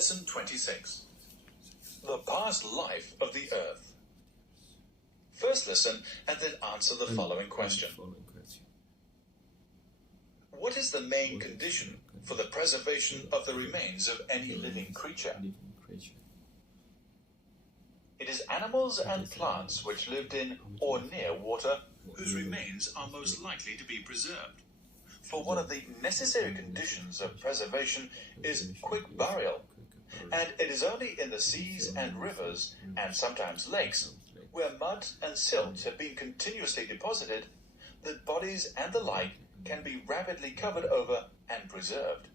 Lesson 26. The past life of the Earth. First listen and then answer the following question. What is the main condition for the preservation of the remains of any living creature? It is animals and plants which lived in or near water whose remains are most likely to be preserved. For one of the necessary conditions of preservation is quick burial, and it is only in the seas and rivers, and sometimes lakes, where mud and silt have been continuously deposited, that bodies and the like can be rapidly covered over and preserved.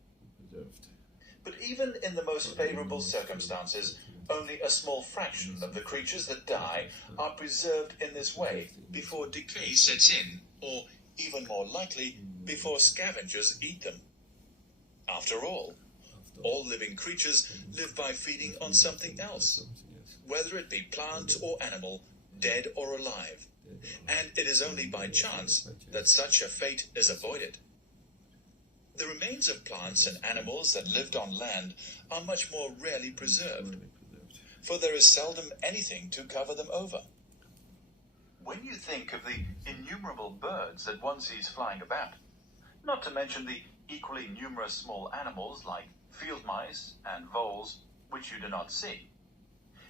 But even in the most favorable circumstances, only a small fraction of the creatures that die are preserved in this way before decay sets in, or, even more likely, before scavengers eat them. After all living creatures live by feeding on something else, whether it be plant or animal, dead or alive, and it is only by chance that such a fate is avoided. The remains of plants and animals that lived on land are much more rarely preserved, for there is seldom anything to cover them over. When you think of the innumerable birds that one sees flying about, not to mention the equally numerous small animals like field mice and voles, which you do not see,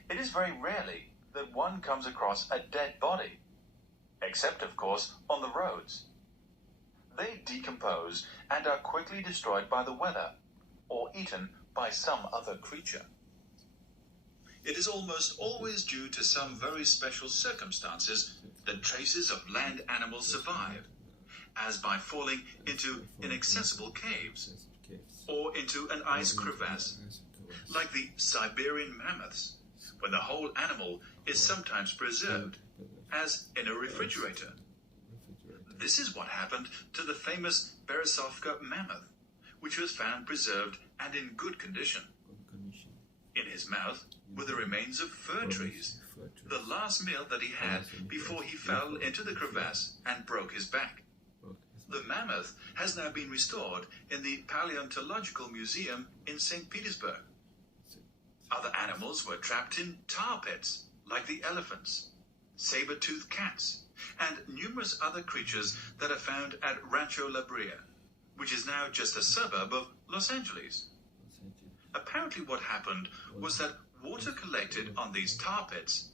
it is very rarely that one comes across a dead body, except, of course, on the roads. They decompose and are quickly destroyed by the weather, or eaten by some other creature. It is almost always due to some very special circumstances that traces of land animals survive, as by falling into inaccessible caves, or into an ice crevasse, like the Siberian mammoths, when the whole animal is sometimes preserved, as in a refrigerator. This is what happened to the famous Beresovka mammoth, which was found preserved and in good condition. In his mouth were the remains of fir trees, the last meal that he had before he fell into the crevasse and broke his back. The mammoth has now been restored in the Paleontological Museum in St. Petersburg. Other animals were trapped in tar pits, like the elephants, saber-toothed cats, and numerous other creatures that are found at Rancho La Brea, which is now just a suburb of Los Angeles. Apparently what happened was that water collected on these tar pits,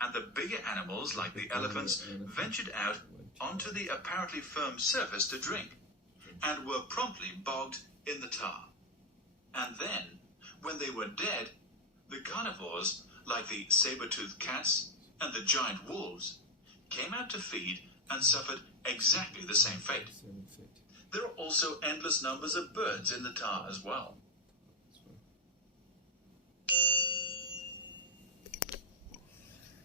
and the bigger animals like the elephants ventured out onto the apparently firm surface to drink, and were promptly bogged in the tar. And then, when they were dead, the carnivores, like the saber-toothed cats and the giant wolves, came out to feed and suffered exactly the same fate. There are also endless numbers of birds in the tar as well.